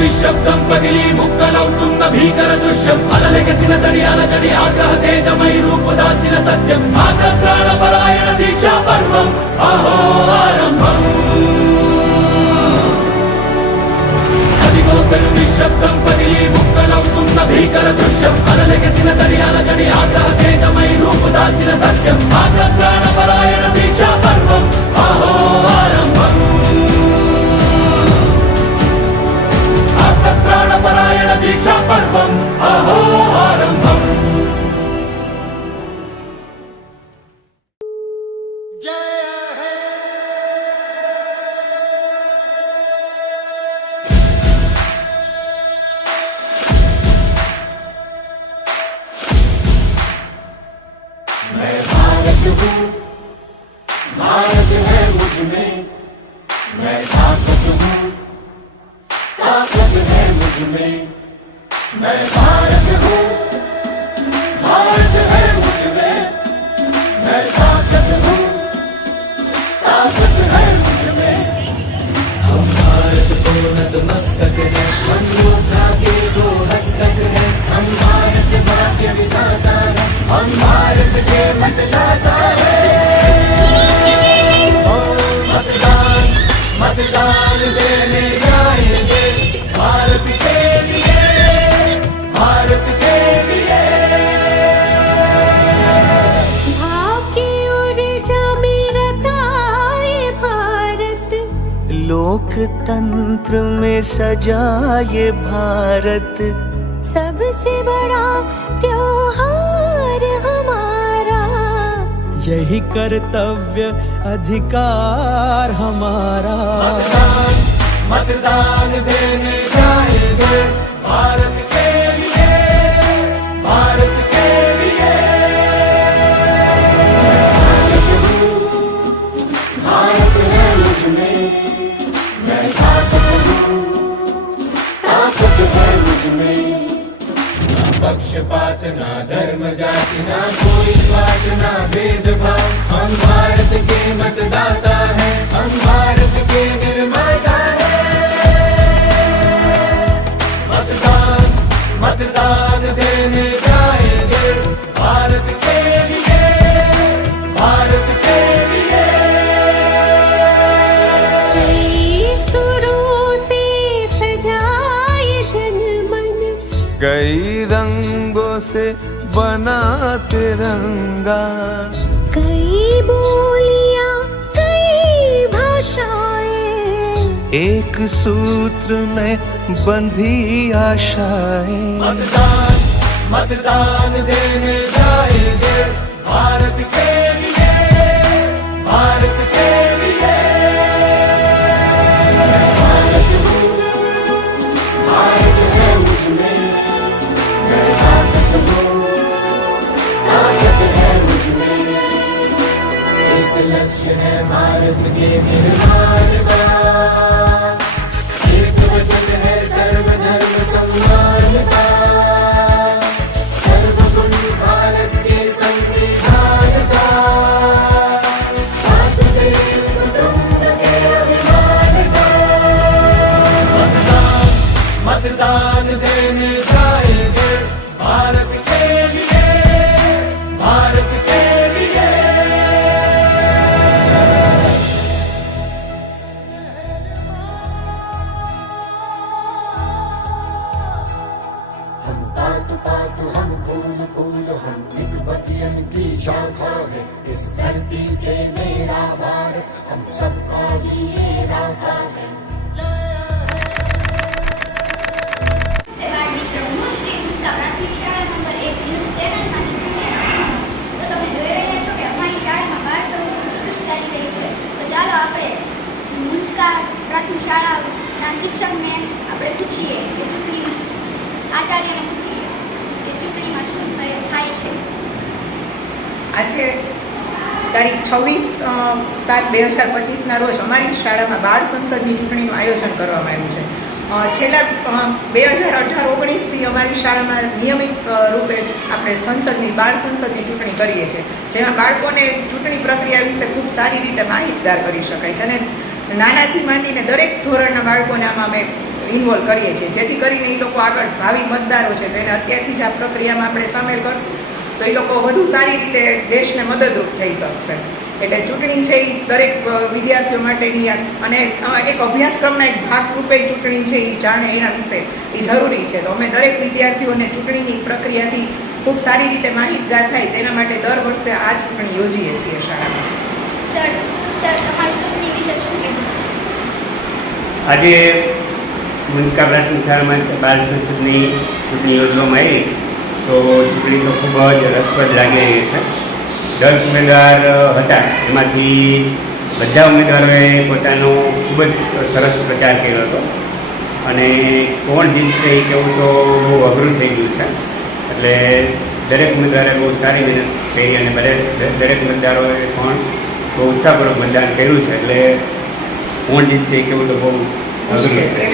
నిశ్శబ్దం పగిలి ముక్కలవుతున్న భీకర దృశ్యం అలలెగసిన తడి అలజడి ఆగ్రహ తేజమై రూపుదాల్చిన సత్యం ఆగ్రత్రాణపరాయణ దీక్షా పర్వం అహో ఆరంభం అదిగో పెను నిశ్శబ్దం పగిలి ముక్కలవుతున్న భీకర దృశ్యం అలలెగసిన తడి అలజడి ఆగ్రహ తేజమై రూపుదాల్చిన సత్యం ఆగ్రత్రాణపరాయణ దీక్షా పర్వం అహో ఆరంభం ప్రాణపరాయణ దీక్షా పర్వం అహో ఆరంభం मैं भारत हूँ, भारत है मुझ में, मैं ताकत हूँ, ताकत है मुझ में, मैं भारत हूँ, भारत है मुझ में, मैं ताकत हूँ, ताकत है मुझ में। हम भारत को नतमस्तक है, हम योद्धा के दो हस्तक है, हम भारत माँ के विधाता है, हम भारत के मतदाता है। मतदान मतदान देने जाएंगे भारत के लिए, भारत के लिए। भाव की ऊर्जा में रताए भारत, लोकतंत्र में सजा ये भारत, सबसे बड़ा त्योहार हमारा, यही कर्तव्य अधिकार हमारा। मतदान मतदान देने जाएंगे भारत के लिए, भारत के लिए। भारत है मुझ में, मैं ताकत हूँ, ताकत है मुझ में। ना पक्षपात ना धर्म जाति ना कोई स्वार्थ ना भेदभाव, हम भारत के मतदाता हैं, हम भारत के निर्माता हैं। मतदान मतदान देने जाएंगे भारत के लिए, भारत के लिए। कई सुरों से सजाए जनमन, कई रंगों से बना तिरंगा, कई बोलियां कई भाषाएं, एक सूत्र में बंधी आशाएं। मतदान मतदान देने जाएंगे भारत के लिए, भारत के लिए। भारत हूँ, भारत है मुझ में, मैं ताकत हूँ, ताकत है मुझ में। एक लक्ष्य है भारत के निर्माण का, एक वचन है सर्वधर्म सम्मान का, सर्वगुण भारत के संविधान का, वासुदेव कुटुंब के अभिमान का। मतदान मतदान देने जाएंगे भारत के लिए, भारत के लिए। हम पात पात हम फूल फूल हम एक बगियन की शाखा है, इस धरती पे मेरा भारत हम सबका ही ये राखा है। નમસ્કાર મિત્રો, હું શ્રી ઉંચકા પ્રાથમિક શાળા નંબર 1 ન્યૂઝ ચેનલમાંથી છું. તો તમે જોઈ રહ્યા છો કે અમારી શાળામાં બાળ સંસ્કૃતિ ચાલી રહી છે. તો ચાલો આપણે ઉંચકા પ્રાથમિક શાળાના શિક્ષકને આપણે પૂછીએ કે ચૂંટણી આચાર્યને પૂછીએ કે ચૂંટણીમાં શું થાય છે. આજે તારીખ 26/7/2025ના રોજ અમારી શાળામાં બાળ સંસદની ચૂંટણીનું આયોજન કરવામાં આવ્યું છે. છેલ્લા 2018-19થી અમારી શાળામાં નિયમિત રૂપે આપણે સંસદની બાળ સંસદની ચૂંટણી કરીએ છીએ, જેમાં બાળકોને ચૂંટણી પ્રક્રિયા વિશે ખૂબ સારી રીતે માહિતગાર કરી શકાય છે અને નાનાથી માંડીને દરેક ધોરણના બાળકોને આમાં અમે ઇન્વોલ્વ કરીએ છીએ, જેથી કરીને એ લોકો આગળ ભાવિ મતદારો છે તો એને અત્યારથી જ આ પ્રક્રિયામાં આપણે સામેલ કરશું તો એ લોકો વધુ સારી રીતે દેશને મદદરૂપ થઈ શકશે. એટલે ચૂંટણી છે એ દરેક વિદ્યાર્થીઓ માટેની અને એક અભ્યાસક્રમના એક ભાગરૂપે ચૂંટણી છે એ જાણે એના વિશે એ જરૂરી છે. તો અમે દરેક વિદ્યાર્થીઓને ચૂંટણીની પ્રક્રિયાથી ખૂબ સારી રીતે માહિતગાર થાય તેના માટે દર વર્ષે આ ચૂંટણી યોજીએ છીએ શાળામાં. સર તમારી ચૂંટણી વિશે શું કહેવું છે? આજે મુંજકા પ્રાથમિક શાળામાં છે બાળ સંસદની ચૂંટણી યોજવામાં આવી તો ચૂંટણી તો ખૂબ જ રસપ્રદ લાગી રહી છે. 10 ઉમેદવાર હતા, એમાંથી બધા ઉમેદવારોએ પોતાનો ખૂબ જ સરસ પ્રચાર કર્યો હતો અને કોણ જીતશે એ કહેવું તો બહુ અઘરું થઈ ગયું છે. એટલે દરેક ઉમેદવારે બહુ સારી મહેનત કરી અને દરેક મતદારોએ પણ બહુ ઉત્સાહપૂર્વક મતદાન કર્યું છે. એટલે કોણ જીતશે એ કહેવું તો બહુ અઘરું છે.